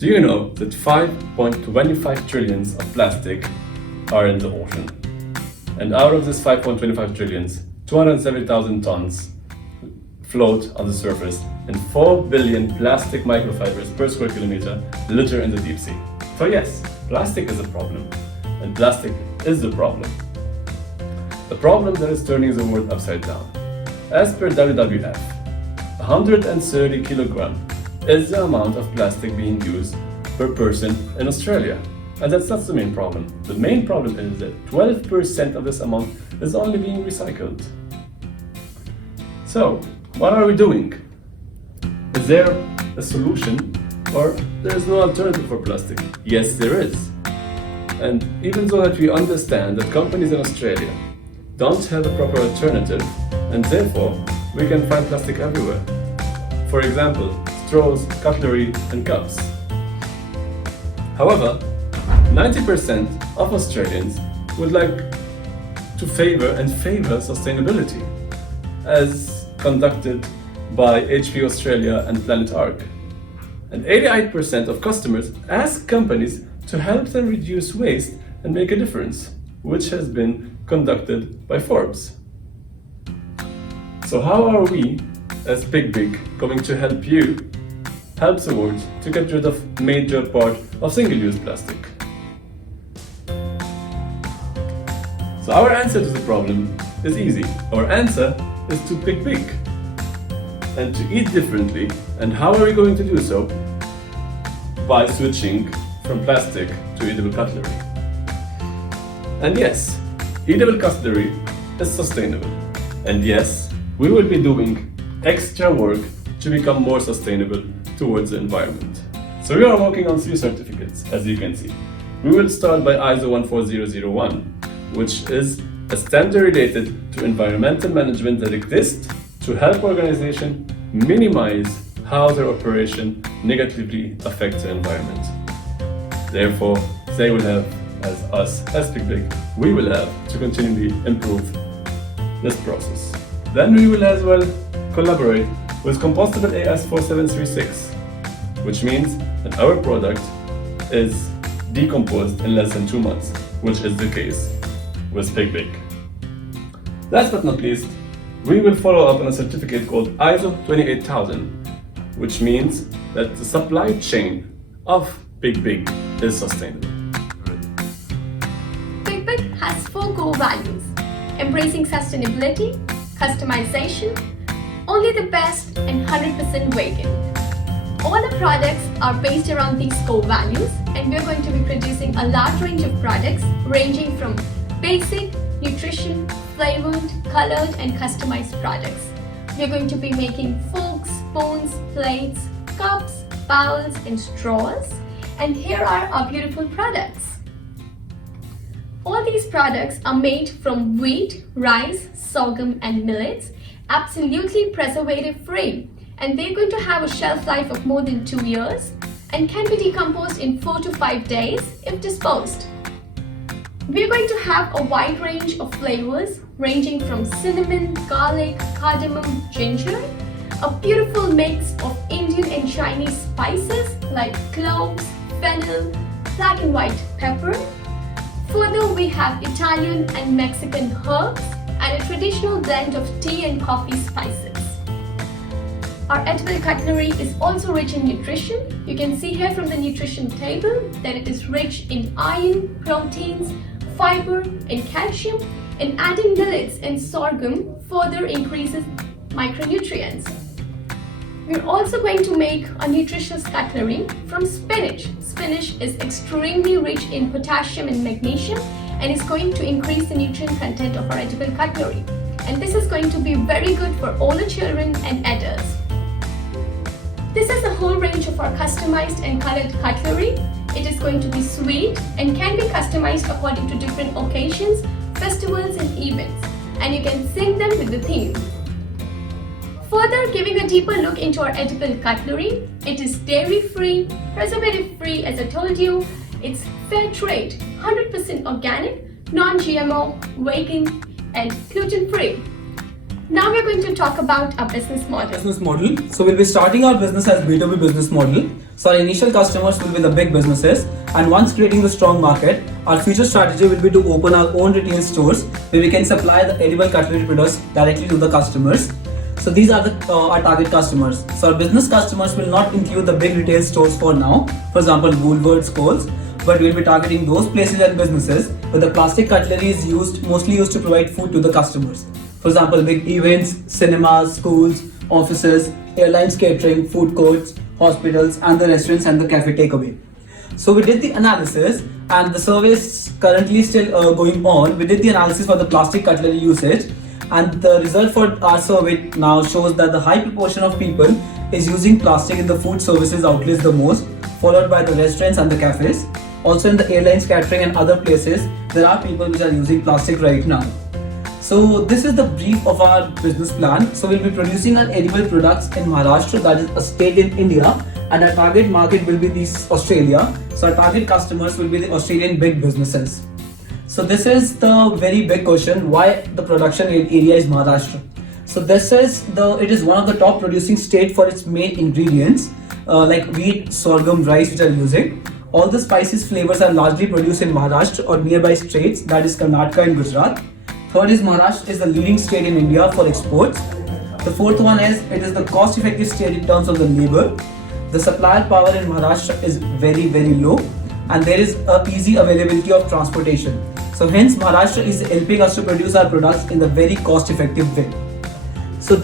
Do you know that 5.25 trillions of plastic are in the ocean? And out of this 5.25 trillions, 270,000 tons float on the surface and 4 billion plastic microfibers per square kilometer litter in the deep sea. So yes, plastic is a problem, and plastic is the problem. A problem that is turning the world upside down. As per WWF, 130 kilograms is the amount of plastic being used per person in Australia. And that's not the main problem. The main problem is that 12% of this amount is only being recycled. So, what are we doing? Is there a solution, or there is no alternative for plastic? Yes, there is. And even though that we understand that companies in Australia don't have a proper alternative, and therefore we can find plastic everywhere. For example, straws, cutlery, and cups. However, 90% of Australians would like to favor sustainability, as conducted by HP Australia and Planet Arc. And 88% of customers ask companies to help them reduce waste and make a difference, which has been conducted by Forbes. So how are we, as Big going to help the world to get rid of major part of single-use plastic? So our answer to the problem is easy. Our answer is to pick big and to eat differently. And how are we going to do so? By switching from plastic to edible cutlery. And yes, edible cutlery is sustainable. And yes, we will be doing extra work to become more sustainable towards the environment. So we are working on 3 certificates, as you can see. We will start by ISO 14001, which is a standard related to environmental management that exists to help organizations minimize how their operation negatively affects the environment. Therefore, they will have, as Big, we will have to continually improve this process. Then we will as well collaborate with compostable AS4736, which means that our product is decomposed in less than 2 months, which is the case with Big. Last but not least, we will follow up on a certificate called ISO 28000, which means that the supply chain of Big is sustainable. Big has 4 core values: embracing sustainability, customization, only the best, and 100% vegan. All the products are based around these core values, and we're going to be producing a large range of products ranging from basic, nutrition, flavored, colored, and customized products. We're going to be making forks, spoons, plates, cups, bowls, and straws. And here are our beautiful products. All these products are made from wheat, rice, sorghum, and millets, absolutely preservative-free. And they're going to have a shelf life of more than 2 years and can be decomposed in 4 to 5 days if disposed. We're going to have a wide range of flavors ranging from cinnamon, garlic, cardamom, ginger, a beautiful mix of Indian and Chinese spices like cloves, fennel, black and white pepper. Further, we have Italian and Mexican herbs and a traditional blend of tea and coffee spices. Our edible cutlery is also rich in nutrition. You can see here from the nutrition table that it is rich in iron, proteins, fiber, and calcium, and adding millets and sorghum further increases micronutrients. We're also going to make a nutritious cutlery from spinach. Spinach is extremely rich in potassium and magnesium and is going to increase the nutrient content of our edible cutlery. And this is going to be very good for all the children and adults. This is a whole range of our customized and colored cutlery. It is going to be sweet and can be customized according to different occasions, festivals, and events. And you can sync them with the theme. Further, giving a deeper look into our edible cutlery, it is dairy-free, preservative-free as I told you, it's fair trade, 100% organic, non-GMO, vegan, and gluten-free. Now we're going to talk about our business model. Business model. So we'll be starting our business as B2B business model. So our initial customers will be the big businesses, and once creating the strong market, our future strategy will be to open our own retail stores where we can supply the edible cutlery products directly to the customers. So these are our target customers. So our business customers will not include the big retail stores for now, for example Woolworths, Coles, but we'll be targeting those places and businesses where the plastic cutlery is mostly used to provide food to the customers. For example, big events, cinemas, schools, offices, airlines catering, food courts, hospitals, and the restaurants and the cafe takeaway. So we did the analysis, and the survey is currently still going on. We did the analysis for the plastic cutlery usage, and the result for our survey now shows that the high proportion of people is using plastic in the food services outlets the most, followed by the restaurants and the cafes. Also in the airlines catering and other places, there are people which are using plastic right now. So this is the brief of our business plan. So we'll be producing our edible products in Maharashtra, that is a state in India, and our target market will be Australia. So our target customers will be the Australian big businesses. So this is the very big question, why the production area is Maharashtra. So it is one of the top producing state for its main ingredients like wheat, sorghum, rice which are using. All the spices flavors are largely produced in Maharashtra or nearby states, that is Karnataka and Gujarat. Third is Maharashtra is the leading state in India for exports. The fourth one is it is the cost-effective state in terms of the labor. The supplier power in Maharashtra is very, very low, and there is a easy availability of transportation. So hence Maharashtra is helping us to produce our products in the very cost-effective way. So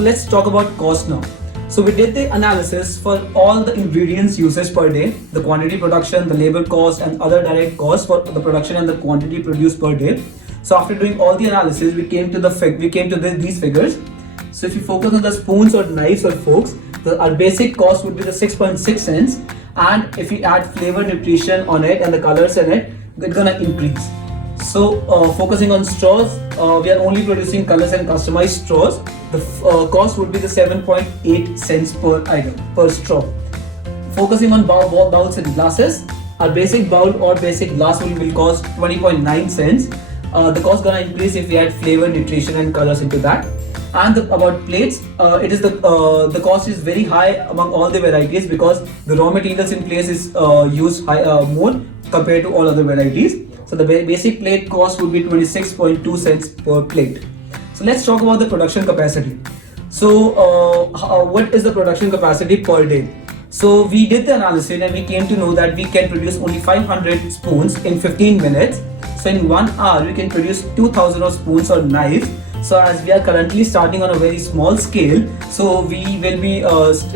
let's talk about cost now. So we did the analysis for all the ingredients usage per day, the quantity production, the labor cost, and other direct costs for the production and the quantity produced per day. So after doing all the analysis, we came to these figures. So if you focus on the spoons or knives or forks, our basic cost would be the 6.6 cents, and if we add flavor, nutrition on it and the colors in it, it's gonna increase. So focusing on straws, we are only producing colors and customized straws. The cost would be the 7.8 cents per item, per straw. Focusing on bowls and glasses, our basic bowl or basic glass will cost 20.9 cents. The cost gonna increase if we add flavor, nutrition and colors into that. And about plates, the cost is very high among all the varieties because the raw materials in place is used more compared to all other varieties. So the basic plate cost would be 26.2 cents per plate. So let's talk about the production capacity. So what is the production capacity per day? So we did the analysis and we came to know that we can produce only 500 spoons in 15 minutes. So in 1 hour we can produce 2000 of spoons or knives. So as we are currently starting on a very small scale, so we will be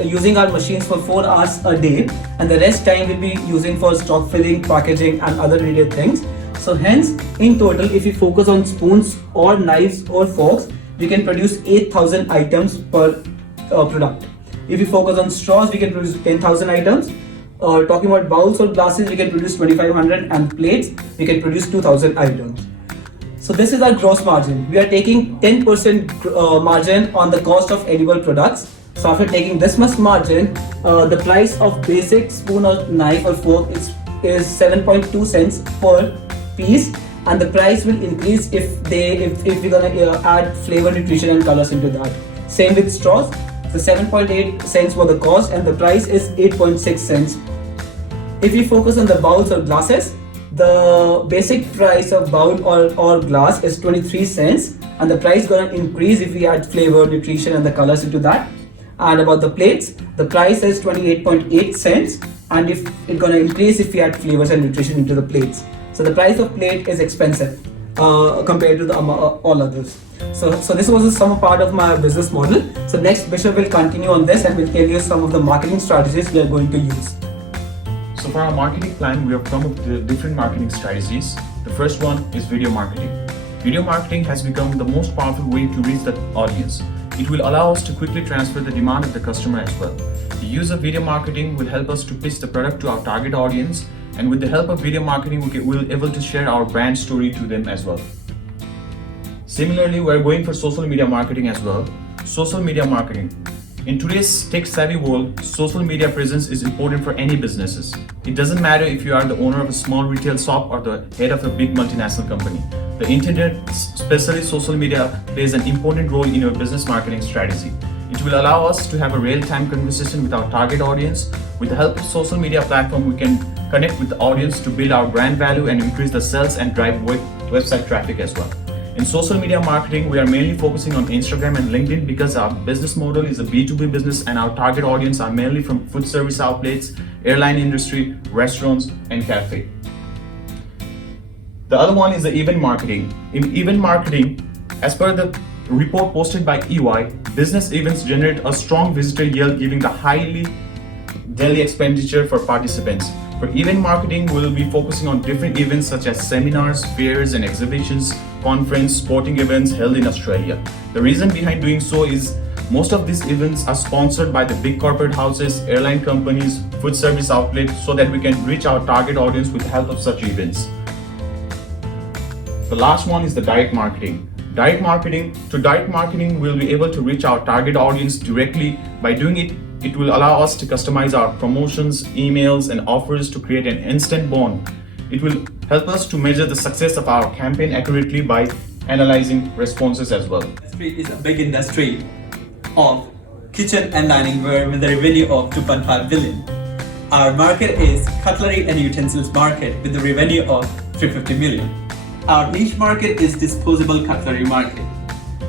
using our machines for 4 hours a day, and the rest time we'll be using for stock filling, packaging and other related things. So hence in total, if we focus on spoons or knives or forks, we can produce 8,000 items per product. If we focus on straws, we can produce 10,000 items. Talking about bowls or glasses, we can produce 2,500, and plates, we can produce 2,000 items. So this is our gross margin. We are taking 10% margin on the cost of edible products. So after taking this much margin, the price of basic spoon or knife or fork is 7.2 cents per piece, and the price will increase if we're gonna add flavor, nutrition and colors into that. Same with straws. The 7.8 cents for the cost, and the price is 8.6 cents. If we focus on the bowls or glasses, the basic price of bowl or glass is 23 cents, and the price gonna increase if we add flavor, nutrition and the colors into that. And about the plates, the price is 28.8 cents, and if it's gonna increase if we add flavors and nutrition into the plates. So the price of plate is expensive compared to the all others. So this was some part of my business model. So next Bishop will continue on this and will tell you some of the marketing strategies we are going to use. So for our marketing plan, we have come up with different marketing strategies. The first one is video marketing. Video marketing has become the most powerful way to reach the audience. It will allow us to quickly transfer the demand of the customer as well. The use of video marketing will help us to pitch the product to our target audience, and with the help of video marketing, we'll be able to share our brand story to them as well. Similarly, we're going for social media marketing as well. Social media marketing. In today's tech-savvy world, social media presence is important for any businesses. It doesn't matter if you are the owner of a small retail shop or the head of a big multinational company. The internet, especially social media, plays an important role in your business marketing strategy. It will allow us to have a real-time conversation with our target audience. With the help of social media platform, we can connect with the audience to build our brand value and increase the sales and drive website traffic as well. In social media marketing, we are mainly focusing on Instagram and LinkedIn because our business model is a B2B business and our target audience are mainly from food service outlets, airline industry, restaurants, and cafe. The other one is the event marketing. In event marketing, as per the report posted by EY, business events generate a strong visitor yield, giving the highly daily expenditure for participants. For event marketing, we will be focusing on different events such as seminars, fairs and exhibitions, conference, sporting events held in Australia. The reason behind doing so is most of these events are sponsored by the big corporate houses, airline companies, food service outlets, so that we can reach our target audience with the help of such events. The last one is the direct marketing. Direct marketing, we'll be able to reach our target audience directly. By doing it, it will allow us to customize our promotions, emails, and offers to create an instant bond. It will help us to measure the success of our campaign accurately by analyzing responses as well. Industry is a big industry of kitchen and dining ware with a revenue of 2.5 billion. Our market is cutlery and utensils market with a revenue of 350 million. Our niche market is disposable cutlery market.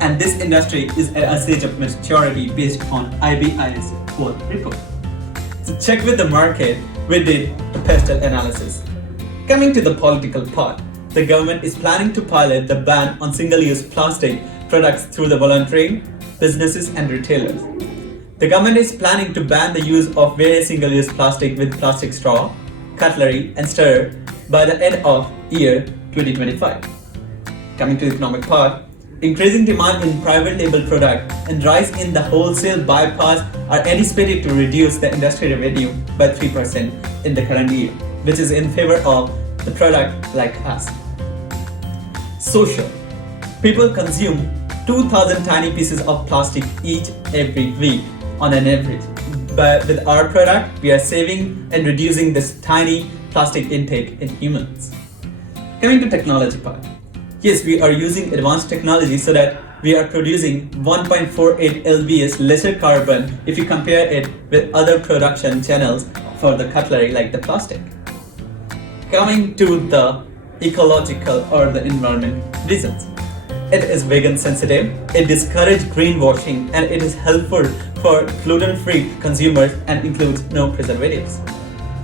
And this industry is at a stage of maturity based on IBIS quote report. To check with the market, we did a pestle analysis. Coming to the political part, the government is planning to pilot the ban on single-use plastic products through the volunteering, businesses and retailers. The government is planning to ban the use of various single-use plastic with plastic straw, cutlery and stirrer by the end of year 2025. Coming to the economic part, increasing demand in private label product and rise in the wholesale bypass are anticipated to reduce the industry revenue by 3% in the current year, which is in favor of the product like us. Social. People consume 2,000 tiny pieces of plastic each every week on an average. But with our product, we are saving and reducing this tiny plastic intake in humans. Coming to technology part. Yes, we are using advanced technology so that we are producing 1.48 lbs lesser carbon if you compare it with other production channels for the cutlery like the plastic. Coming to the ecological or the environment reasons. It is vegan sensitive, it discourages greenwashing, and it is helpful for gluten-free consumers and includes no preservatives.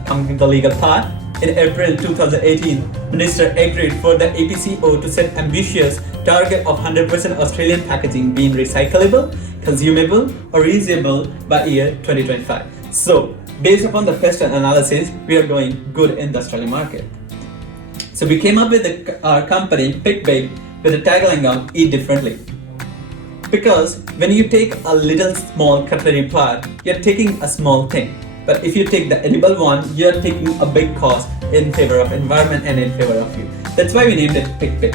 Coming to the legal part. In April 2018, Minister agreed for the APCO to set ambitious target of 100% Australian packaging being recyclable, consumable or reusable by year 2025. So, based upon the pestle analysis, we are going good in the Australian market. So we came up with our company, Pick Big, with a tagline of Eat Differently. Because when you take a little small cutlery part, you're taking a small thing. But if you take the edible one, you're taking a big cost in favor of environment and in favor of you. That's why we named it Pick Pick.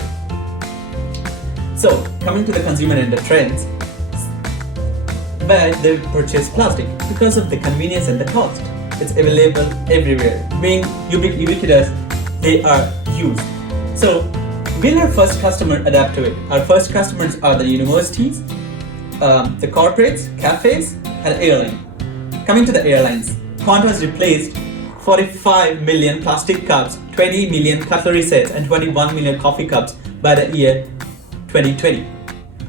So, coming to the consumer and the trends, why they purchase plastic? Because of the convenience and the cost. It's available everywhere. Being ubiquitous, they are used. So, will our first customer adapt to it? Our first customers are the universities, the corporates, cafes, and airlines. Coming to the airlines, Qantas replaced 45 million plastic cups, 20 million cutlery sets, and 21 million coffee cups by the year 2020.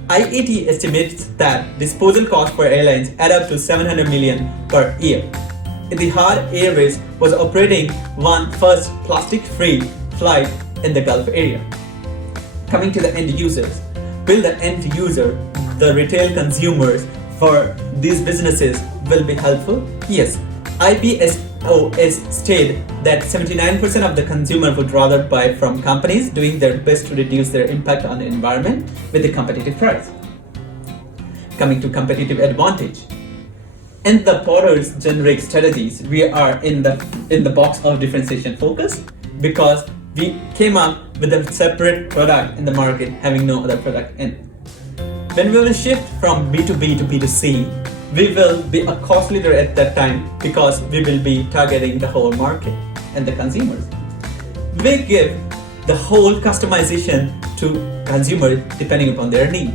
IAT estimates that disposal cost for airlines add up to 700 million per year. Etihad Airways was operating one first plastic-free flight in the Gulf area. Coming to the end users, will the end user, the retail consumers for these businesses will be helpful? Yes. IPSOS stated that 79% of the consumer would rather buy from companies doing their best to reduce their impact on the environment with a competitive price. Coming to competitive advantage. In the Potter's generic strategies, we are in the box of differentiation focus because we came up with a separate product in the market having no other product in it. When we will shift from B2B to B2C, We will be a cost leader at that time because we will be targeting the whole market and the consumers. We give the whole customization to consumers depending upon their needs.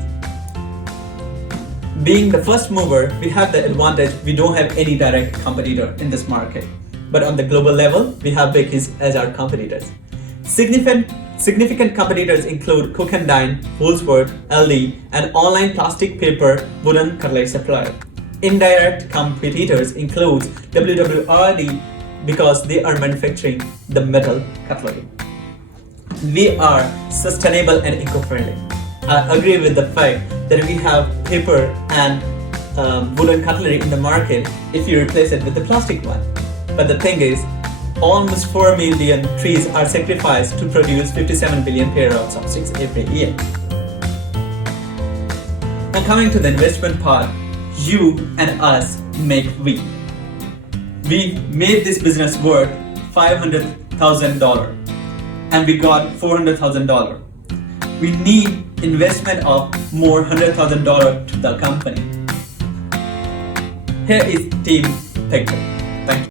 Being the first mover, we have the advantage we don't have any direct competitor in this market. But on the global level, we have Becky's as our competitors. Significant competitors include Cook and Dine, Woolworths, LD, and online plastic, paper, wooden cutlery supplier. Indirect competitors include WWRD because they are manufacturing the metal cutlery. We are sustainable and eco-friendly. I agree with the fact that we have paper and wooden cutlery in the market if you replace it with the plastic one. But the thing is, almost 4 million trees are sacrificed to produce 57 billion pair of chopsticks every year. Now coming to the investment part, you and us make we. We made this business worth $500,000 and we got $400,000. We need investment of more $100,000 to the company. Here is team picture. Thank you.